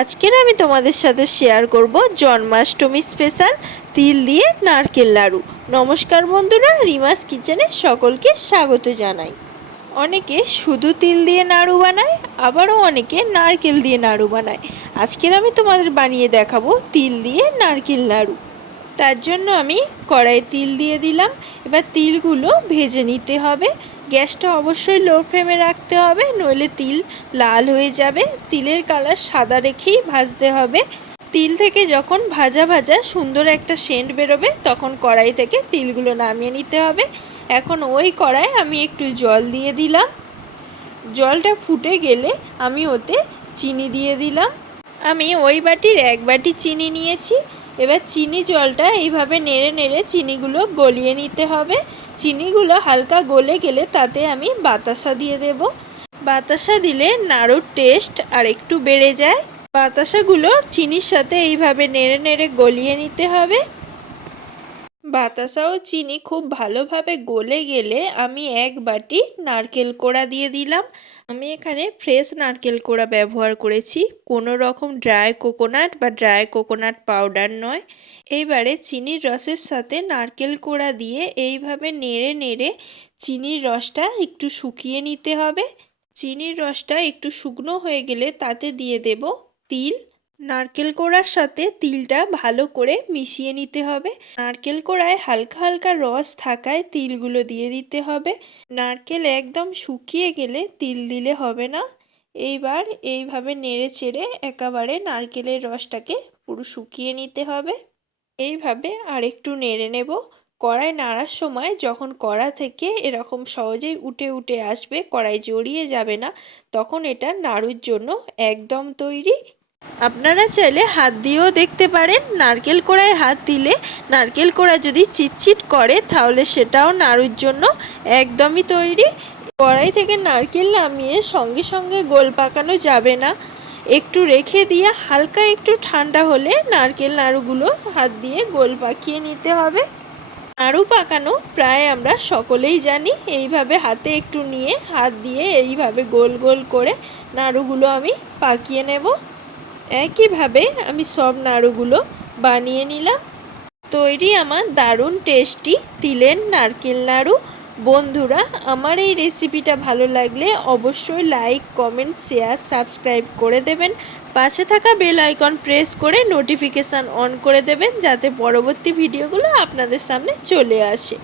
আজকের আমি তোমাদের সাথে শেয়ার করব জন্মাষ্টমী স্পেশাল তিল দিয়ে নারকেল নাড়ু। নমস্কার বন্ধুরা, রিমাস কিচেনে সকলকে স্বাগত জানাই। অনেকে শুধু তিল দিয়ে নাড়ু বানায়, আবারও অনেকে নারকেল দিয়ে নাড়ু বানায়। আজকের আমি তোমাদের বানিয়ে দেখাবো তিল দিয়ে নারকেল নাড়ু। তার জন্য আমি কড়াইয়ে তিল দিয়ে দিলাম। এবার তিলগুলো ভেজে নিতে হবে। গ্যাসটা অবশ্যই লো ফ্লেমে রাখতে হবে, নইলে তিল লাল হয়ে যাবে। তিলের কালার সাদা রেখেই ভাজতে হবে। তিল থেকে যখন ভাজা ভাজা সুন্দর একটা সেন্ট বেরোবে, তখন কড়াই থেকে তিলগুলো নামিয়ে নিতে হবে। এখন ওই কড়াই আমি একটু জল দিয়ে দিলাম। জলটা ফুটে গেলে আমি ওতে চিনি দিয়ে দিলাম। আমি ওই বাটির 1 বাটি চিনি নিয়েছি। এবার চিনি জলটা এইভাবে নেড়ে নেড়ে চিনিগুলো গলিয়ে নিতে হবে। চিনিগুলো হালকা গলে গেলে তাতে আমি বাতাসা দিয়ে দেব। বাতাসা দিলে নাড়ুর টেস্ট আর একটু বেড়ে যায়। বাতাসাগুলো চিনির সাথে এইভাবে নেড়ে নেড়ে গলিয়ে নিতে হবে। বাতাসা ও চিনি খুব ভালোভাবে গলে গেলে আমি 1 বাটি নারকেল কোড়া দিয়ে দিলাম। আমি এখানে ফ্রেশ নারকেল কোড়া ব্যবহার করেছি, কোনো রকম ড্রাই কোকোনাট বা ড্রাই কোকোনাট পাউডার নয়। এইবারে চিনির রসের সাথে নারকেল কোড়া দিয়ে এইভাবে নেড়ে নেড়ে চিনির রসটা একটু শুকিয়ে নিতে হবে। চিনির রসটা একটু শুকনো হয়ে গেলে তাতে দিয়ে দেব তিল। নারকেল কোড়ার সাথে তিলটা ভালো করে মিশিয়ে নিতে হবে। নারকেল কোড়ায় হালকা হালকা রস থাকায় তিলগুলো দিয়ে দিতে হবে। নারকেল একদম শুকিয়ে গেলে তিল দিলে হবে না। এইবার এইভাবে নেড়ে চেড়ে একেবারে নারকেলের রসটাকে পুরো শুকিয়ে নিতে হবে। এইভাবে আর একটু নেড়ে নেব। কড়াই নাড়ার সময় যখন কড়া থেকে এরকম সহজেই উঠে উঠে আসবে, কড়াই জড়িয়ে যাবে না, তখন এটা নাড়ুর জন্য একদম তৈরি। আপনারা চাইলে হাত দিয়েও দেখতে পারেন। নারকেল কোড়ায় হাত দিলে নারকেল কোড়া যদি চিটচিট করে, তাহলে সেটাও নাড়ুর জন্য একদমই তৈরি। কড়াই থেকে নারকেল নামিয়ে সঙ্গে সঙ্গে গোল পাকানো যাবে না, একটু রেখে দিয়ে হালকা একটু ঠান্ডা হলে নারকেল নাড়ুগুলো হাত দিয়ে গোল পাকিয়ে নিতে হবে। নাড়ু পাকানো প্রায় আমরা সকলেই জানি। এইভাবে হাতে একটু নিয়ে হাত দিয়ে এইভাবে গোল গোল করে নাড়ুগুলো আমি পাকিয়ে নেব। একইভাবে আমি সব নাড়ুগুলো বানিয়ে নিলাম। তৈরি আমার দারুণ টেস্টি তিলের নারকেল নাড়ু। বন্ধুরা, আমার এই রেসিপিটা ভালো লাগলে অবশ্যই লাইক, কমেন্ট, শেয়ার, সাবস্ক্রাইব করে দেবেন। পাশে থাকা বেল আইকন প্রেস করে নোটিফিকেশান অন করে দেবেন, যাতে পরবর্তী ভিডিওগুলো আপনাদের সামনে চলে আসে।